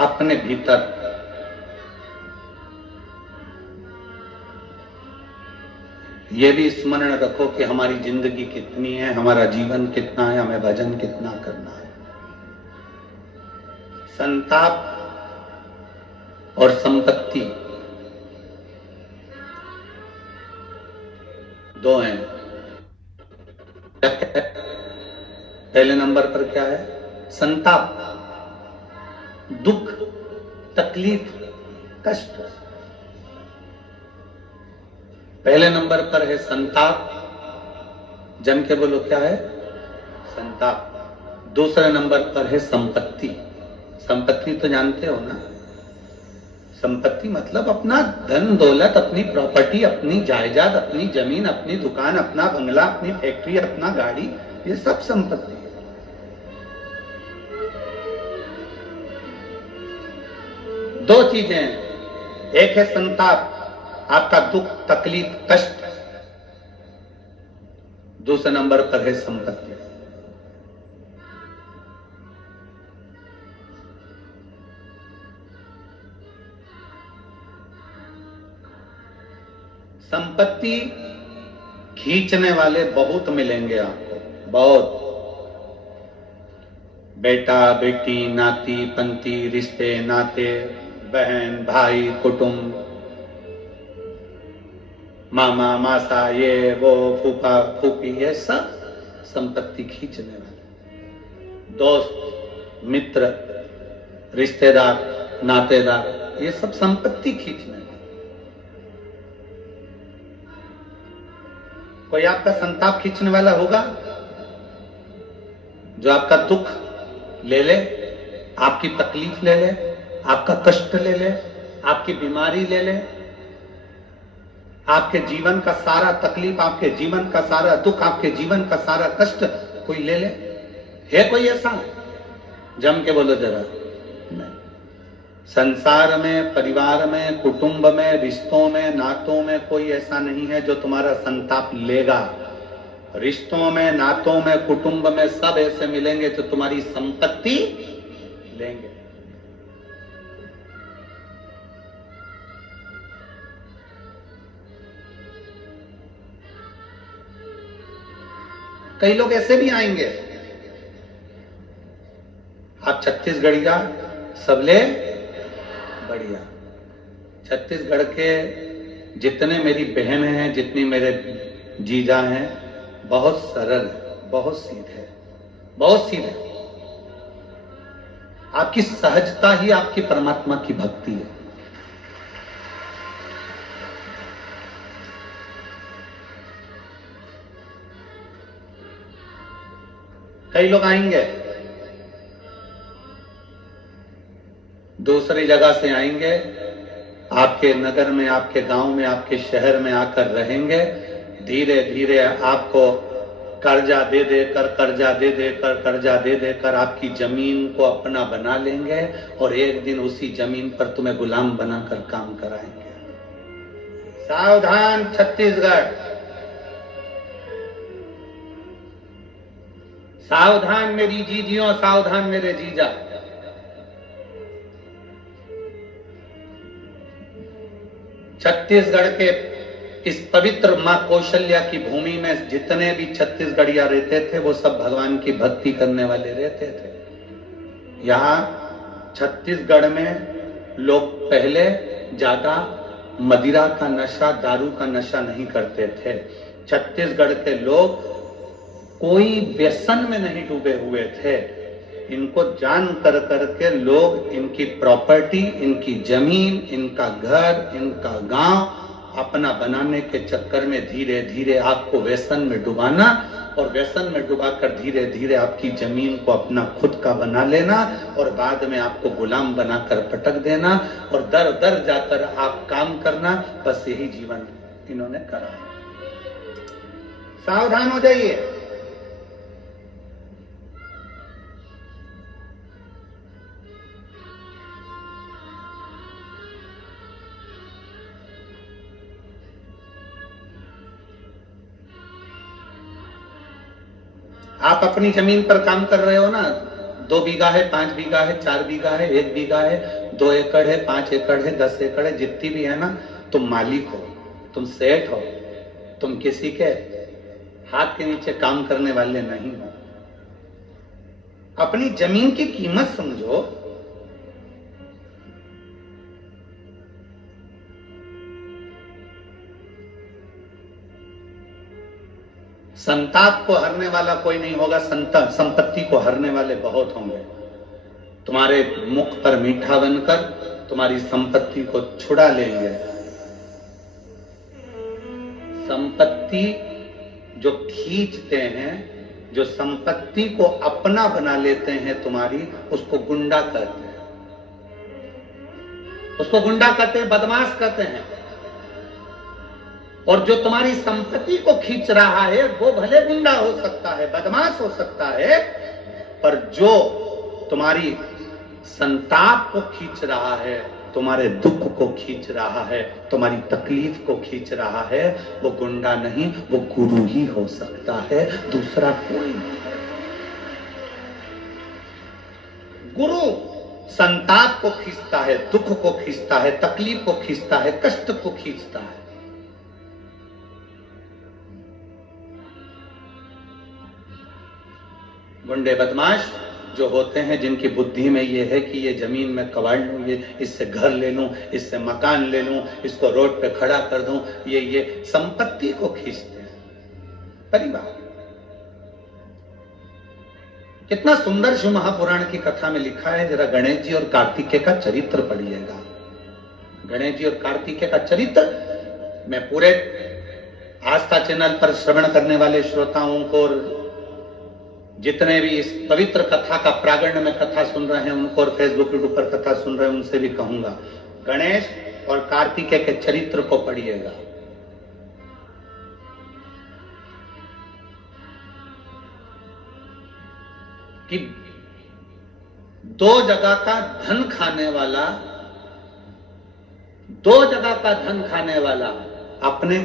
अपने भीतर ये भी स्मरण रखो कि हमारी जिंदगी कितनी है, हमारा जीवन कितना है, हमें भजन कितना करना है। संताप और संपत्ति दो हैं। पहले नंबर पर क्या है? संताप, दुख, तकलीफ, कष्ट। पहले नंबर पर है संताप। जम के बोलो, क्या है? संताप। दूसरे नंबर पर है संपत्ति। संपत्ति तो जानते हो ना? संपत्ति मतलब अपना धन दौलत, अपनी प्रॉपर्टी, अपनी जायदाद, अपनी जमीन, अपनी दुकान, अपना बंगला, अपनी फैक्ट्री, अपना गाड़ी, ये सब संपत्ति है। दो चीजें हैं, एक है संताप, आपका दुख, तकलीफ, कष्ट। दूसरे नंबर पर है संपत्ति। संपत्ति खींचने वाले बहुत मिलेंगे आपको, बहुत। बेटा बेटी, नाती पंती, रिश्ते नाते, बहन भाई, कुटुंब, मामा मासा, ये वो, फूफा फूफी, ये सब संपत्ति खींचने वाले। दोस्त मित्र, रिश्तेदार, नातेदार, ये सब संपत्ति खींचने वाले। कोई आपका संताप खींचने वाला होगा जो आपका दुख ले ले, आपकी तकलीफ ले ले, आपका कष्ट ले ले, आपकी बीमारी ले ले, आपके जीवन का सारा तकलीफ, आपके जीवन का सारा दुख, आपके जीवन का सारा कष्ट कोई ले ले? है कोई ऐसा? जम के बोलो जरा। नहीं। संसार में, परिवार में, कुटुंब में, रिश्तों में, नातों में कोई ऐसा नहीं है जो तुम्हारा संताप लेगा। रिश्तों में, नातों में, कुटुंब में सब ऐसे मिलेंगे जो तुम्हारी संपत्ति लेंगे। कई लोग ऐसे भी आएंगे, आप छत्तीसगढ़िया, सबले बढ़िया। छत्तीसगढ़ के जितने मेरी बहन हैं, जितनी मेरे जीजा हैं, बहुत सरल, बहुत सीधे, बहुत सीधे। आपकी सहजता ही आपकी परमात्मा की भक्ति है। कई लोग आएंगे, दूसरी जगह से आएंगे, आपके नगर में, आपके गांव में, आपके शहर में आकर रहेंगे। धीरे धीरे आपको कर्जा दे देकर, कर्जा दे देकर, कर्जा दे देकर आपकी जमीन को अपना बना लेंगे और एक दिन उसी जमीन पर तुम्हें गुलाम बनाकर काम कराएंगे। सावधान छत्तीसगढ़, सावधान मेरी जीजियों, सावधान मेरे जीजा। छत्तीसगढ़ के इस पवित्र मां कौशल्या की भूमि में जितने भी छत्तीसगढ़िया रहते थे वो सब भगवान की भक्ति करने वाले रहते थे। यहाँ छत्तीसगढ़ में लोग पहले ज्यादा मदिरा का नशा, दारू का नशा नहीं करते थे। छत्तीसगढ़ के लोग कोई व्यसन में नहीं डूबे हुए थे। इनको जान कर करके लोग इनकी प्रॉपर्टी, इनकी जमीन, इनका घर, इनका गांव अपना बनाने के चक्कर में धीरे धीरे आपको व्यसन में डुबाना और व्यसन में डुबाकर धीरे धीरे आपकी जमीन को अपना खुद का बना लेना और बाद में आपको गुलाम बनाकर पटक देना और दर दर जाकर आप काम करना। बस यही जीवन इन्होंने करा। सावधान हो जाइए। आप अपनी जमीन पर काम कर रहे हो ना, 2 बीघा है, 5 बीघा है, 4 बीघा है, 1 बीघा है, 2 एकड़ है, 5 एकड़ है, 10 एकड़ है, जितनी भी है ना, तुम मालिक हो, तुम सेठ हो, तुम किसी के हाथ के नीचे काम करने वाले नहीं हो। अपनी जमीन की कीमत समझो। संताप को हरने वाला कोई नहीं होगा, संपत्ति को हरने वाले बहुत होंगे। तुम्हारे मुख पर मीठा बनकर तुम्हारी संपत्ति को छुड़ा लेंगे। संपत्ति जो खींचते हैं, जो संपत्ति को अपना बना लेते हैं तुम्हारी, उसको गुंडा कहते हैं, उसको गुंडा कहते हैं, बदमाश कहते हैं। और जो तुम्हारी संपत्ति को खींच रहा है वो भले गुंडा हो सकता है, बदमाश हो सकता है, पर जो तुम्हारी संताप को खींच रहा है, तुम्हारे दुख को खींच रहा है, तुम्हारी तकलीफ को खींच रहा है, वो गुंडा नहीं, वो गुरु ही हो सकता है, दूसरा कोई नहीं। गुरु संताप को खींचता है, दुख को खींचता है, तकलीफ को खींचता है, कष्ट को खींचता है। गुंडे बदमाश जो होते हैं, जिनकी बुद्धि में ये है कि ये जमीन में कबाड़ लूं, ये इससे घर ले लूं, इससे मकान ले लूं, इसको रोड पे खड़ा कर दूं, ये संपत्ति को खींचते हैं। परिवार कितना सुंदर शिव महापुराण की कथा में लिखा है। जरा गणेश जी और कार्तिकेय का चरित्र पढ़िएगा। गणेश जी और कार्तिकेय का चरित्र मैं पूरे आस्था चैनल पर श्रवण करने वाले श्रोताओं को, जितने भी इस पवित्र कथा का प्रागण्य में कथा सुन रहे हैं उनको, और फेसबुक यूट्यूब पर कथा सुन रहे हैं उनसे भी कहूंगा, गणेश और कार्तिकेय के चरित्र को पढ़िएगा। कि 2 जगह का धन खाने वाला अपने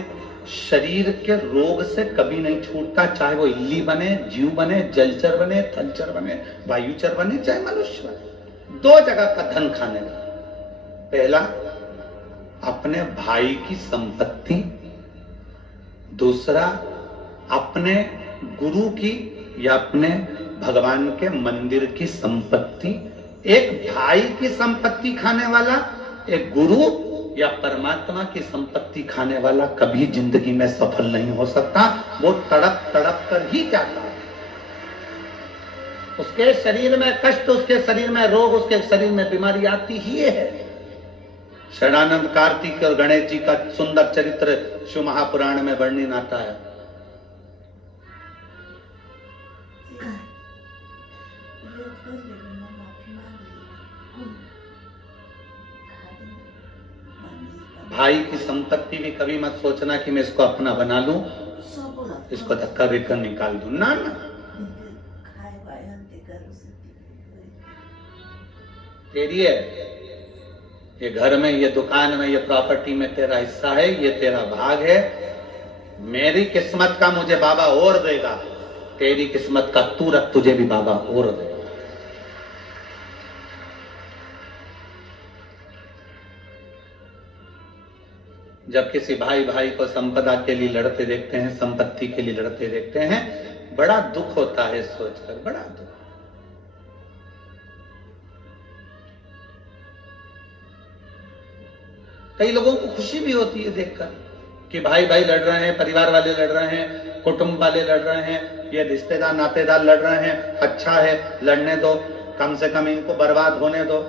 शरीर के रोग से कभी नहीं छूटता, चाहे वो इल्ली बने, जीव बने, जलचर बने, थलचर बने, वायुचर बने, चाहे मनुष्य बने। 2 जगह का धन खाने वाला। पहला, अपने भाई की संपत्ति। दूसरा, अपने गुरु की या अपने भगवान के मंदिर की संपत्ति। एक भाई की संपत्ति खाने वाला, एक गुरु या परमात्मा की संपत्ति खाने वाला कभी जिंदगी में सफल नहीं हो सकता। वो तड़प तड़प कर ही जाता है। उसके शरीर में कष्ट, उसके शरीर में रोग, उसके शरीर में बीमारी आती ही है। शरणानंद, कार्तिक और गणेश जी का सुंदर चरित्र शिव महापुराण में वर्णन आता है। भाई की संपत्ति भी कभी मत सोचना कि मैं इसको अपना बना लूं, इसको धक्का देकर निकाल दूं, ना ना। तेरी है, ये घर में, ये दुकान में, ये प्रॉपर्टी में तेरा हिस्सा है, ये तेरा भाग है। मेरी किस्मत का मुझे बाबा और देगा, तेरी किस्मत का तू रख, तुझे भी बाबा और देगा। जब किसी भाई भाई को संपदा के लिए लड़ते देखते हैं, संपत्ति के लिए लड़ते देखते हैं, बड़ा दुख होता है सोचकर, बड़ा दुख। कई लोगों को खुशी भी होती है देखकर कि भाई भाई लड़ रहे हैं, परिवार वाले लड़ रहे हैं, कुटुंब वाले लड़ रहे हैं, ये रिश्तेदार नातेदार लड़ रहे हैं, अच्छा है, लड़ने दो, कम से कम इनको बर्बाद होने दो।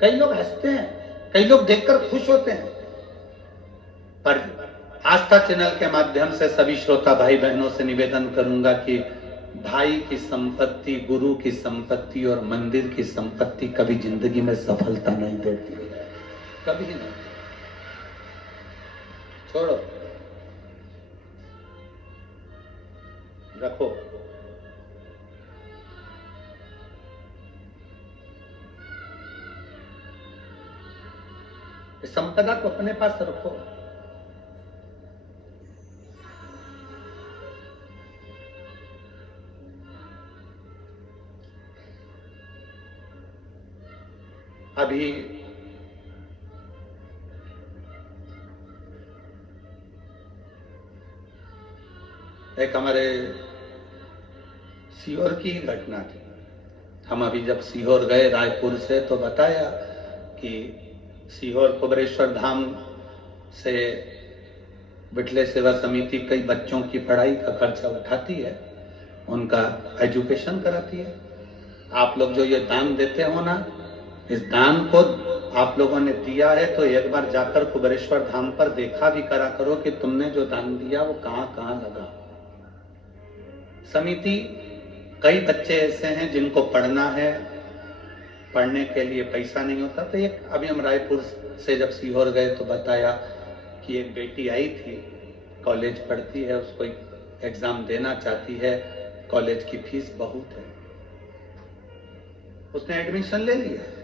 कई लोग हंसते हैं, कई लोग देखकर खुश होते हैं। पर आस्था चैनल के माध्यम से सभी श्रोता भाई बहनों से निवेदन करूंगा कि भाई की संपत्ति, गुरु की संपत्ति और मंदिर की संपत्ति कभी जिंदगी में सफलता नहीं देती है, कभी नहीं। छोड़ो, रखो। इस संपदा को अपने पास रखो। अभी एक हमारे सीहोर की घटना थी। हम अभी जब सीहोर गए रायपुर से तो बताया कि सीहोर कुबेरेश्वर धाम से विठले सेवा समिति कई बच्चों की पढ़ाई का खर्चा उठाती है, उनका एजुकेशन कराती है। आप लोग जो ये दान देते हो ना, इस दान को आप लोगों ने दिया है तो एक बार जाकर कुबेरेश्वर धाम पर देखा भी करा करो कि तुमने जो दान दिया वो कहां कहां लगा। समिति, कई बच्चे ऐसे हैं जिनको पढ़ना है, पढ़ने के लिए पैसा नहीं होता। तो एक अभी हम रायपुर से जब सीहोर गए तो बताया कि एक बेटी आई थी, कॉलेज पढ़ती है, उसको एग्जाम देना चाहती है, कॉलेज की फीस बहुत है, उसने एडमिशन ले लिया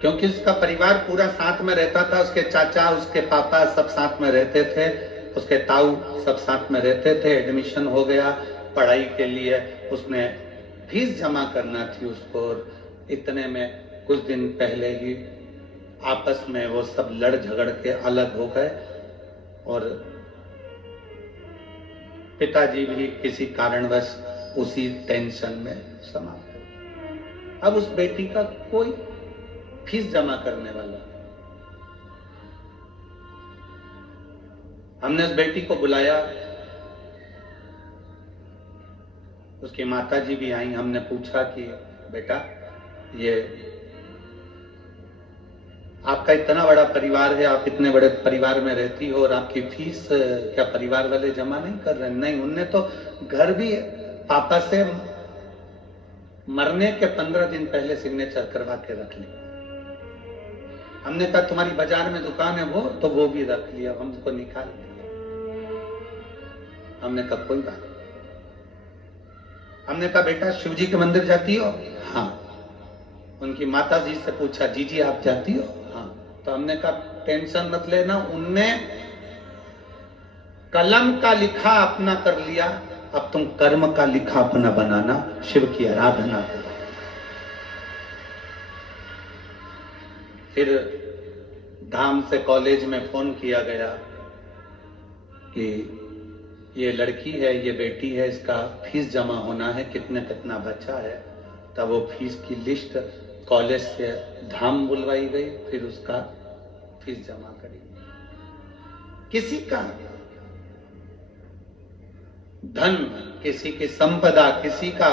क्योंकि उसका परिवार पूरा साथ में रहता था। उसके चाचा, उसके पापा सब साथ में रहते थे, उसके ताऊ सब साथ में रहते थे। एडमिशन हो गया, पढ़ाई के लिए उसने फीस जमा करना थी उसको, और इतने में कुछ दिन पहले ही आपस में वो सब लड़ झगड़ के अलग हो गए और पिताजी भी किसी कारणवश उसी टेंशन में समाप्त हो। अब उस बेटी का कोई फीस जमा करने वाला। हमने उस बेटी को बुलाया, उसकी माताजी भी आई। हमने पूछा कि बेटा, ये आपका इतना बड़ा परिवार है, आप इतने बड़े परिवार में रहती हो और आपकी फीस क्या परिवार वाले जमा नहीं कर रहे? नहीं, उनने तो घर भी पापा से मरने के 15 दिन पहले सिग्नेचर करवा के रख ली। हमने कहा तुम्हारी बाजार में दुकान है वो, तो वो भी रख लिया, हमको निकाल दिया। हमने कहा कोई बात। हमने कहा बेटा शिवजी के मंदिर जाती हो? हाँ। उनकी माता जी से पूछा, जीजी आप जाती हो? हाँ। तो हमने कहा टेंशन मत लेना, उनने कलम का लिखा अपना कर लिया, अब तुम कर्म का लिखा अपना बनाना, शिव की आराधना करो। फिर धाम से कॉलेज में फोन किया गया कि ये लड़की है, ये बेटी है, इसका फीस जमा होना है, कितने कितना बचा है। तब वो फीस की लिस्ट कॉलेज से धाम बुलवाई गई, फिर उसका फीस जमा करी। किसी का धन, किसी की संपदा, किसी का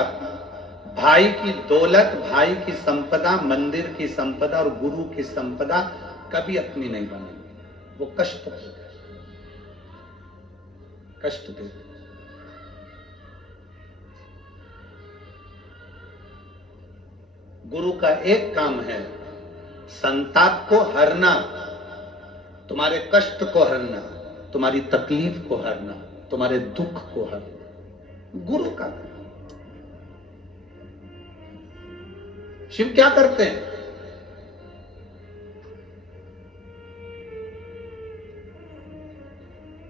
भाई की दौलत, भाई की संपदा, मंदिर की संपदा और गुरु की संपदा कभी अपनी नहीं बनेगी। वो कष्ट देते। गुरु का एक काम है संताप को हरना, तुम्हारे कष्ट को हरना, तुम्हारी तकलीफ को हरना, तुम्हारे दुख को हरना, गुरु का। शिव क्या करते हैं?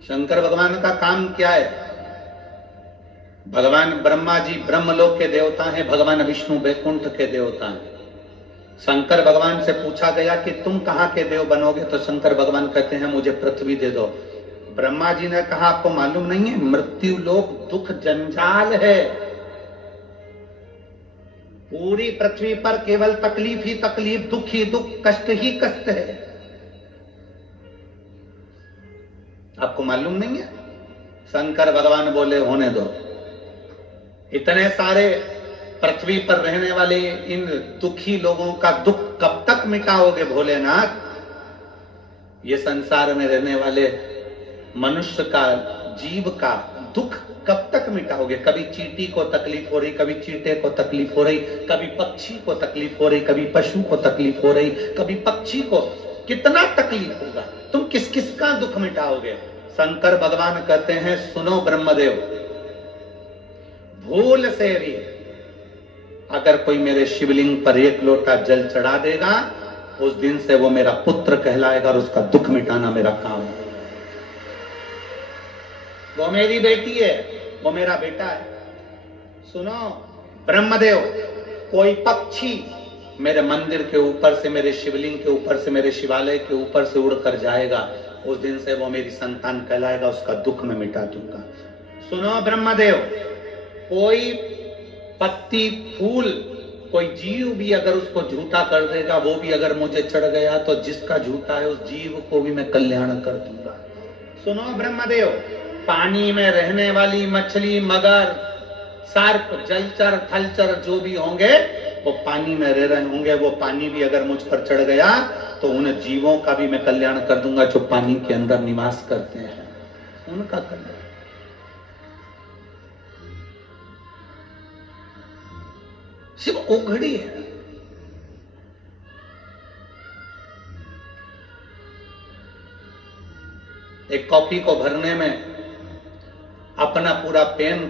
शंकर भगवान का काम क्या है? भगवान ब्रह्मा जी ब्रह्मलोक के देवता हैं, भगवान विष्णु वैकुंठ के देवता हैं। शंकर भगवान से पूछा गया कि तुम कहां के देव बनोगे? तो शंकर भगवान कहते हैं मुझे पृथ्वी दे दो। ब्रह्मा जी ने कहा आपको मालूम नहीं है, मृत्यु लोक दुख जंजाल है, पूरी पृथ्वी पर केवल तकलीफ ही तकलीफ, दुख ही दुख, कष्ट ही कष्ट है। आपको मालूम नहीं है? शंकर भगवान बोले होने दो, इतने सारे पृथ्वी पर रहने वाले इन दुखी लोगों का दुख कब तक मिटाओगे भोलेनाथ? ये संसार में रहने वाले मनुष्य का, जीव का दुख कब तक मिटाओगे? कभी चींटी को तकलीफ हो रही, कभी चींटे को तकलीफ हो रही, कभी पक्षी को तकलीफ हो रही, कभी पशु को तकलीफ हो रही, कभी पक्षी को, कितना तकलीफ होगा? तुम किस किस का दुख मिटाओगे? शंकर भगवान कहते हैं सुनो ब्रह्मदेव, भूल से भी अगर कोई मेरे शिवलिंग पर एक लोटा जल चढ़ा देगा, उस दिन से वो मेरा पुत्र कहलाएगा और उसका दुख मिटाना मेरा काम है। वो मेरी बेटी है, वो मेरा बेटा है। सुनो ब्रह्मदेव, कोई पक्षी मेरे मंदिर के ऊपर से, मेरे शिवलिंग के ऊपर से, मेरे शिवालय के ऊपर से उड़कर जाएगा, उस दिन से वो मेरी संतान कहलाएगा, उसका दुख मैं मिटा दूंगा। सुनो ब्रह्मदेव, कोई पत्ती फूल, कोई जीव भी अगर उसको झूठा कर देगा, वो भी अगर मुझे चढ़ गया, तो जिसका झूठा है उस जीव को भी मैं कल्याण कर दूंगा। सुनो ब्रह्मदेव, पानी में रहने वाली मछली, मगर, सर्प, जलचर, थलचर जो भी होंगे वो पानी में रह रहे होंगे, वो पानी भी अगर मुझ पर चढ़ गया तो उन जीवों का भी मैं कल्याण कर दूंगा जो पानी के अंदर निवास करते हैं, उनका कल्याण। शिव उघड़ी है। एक कॉपी को भरने में अपना पूरा पेन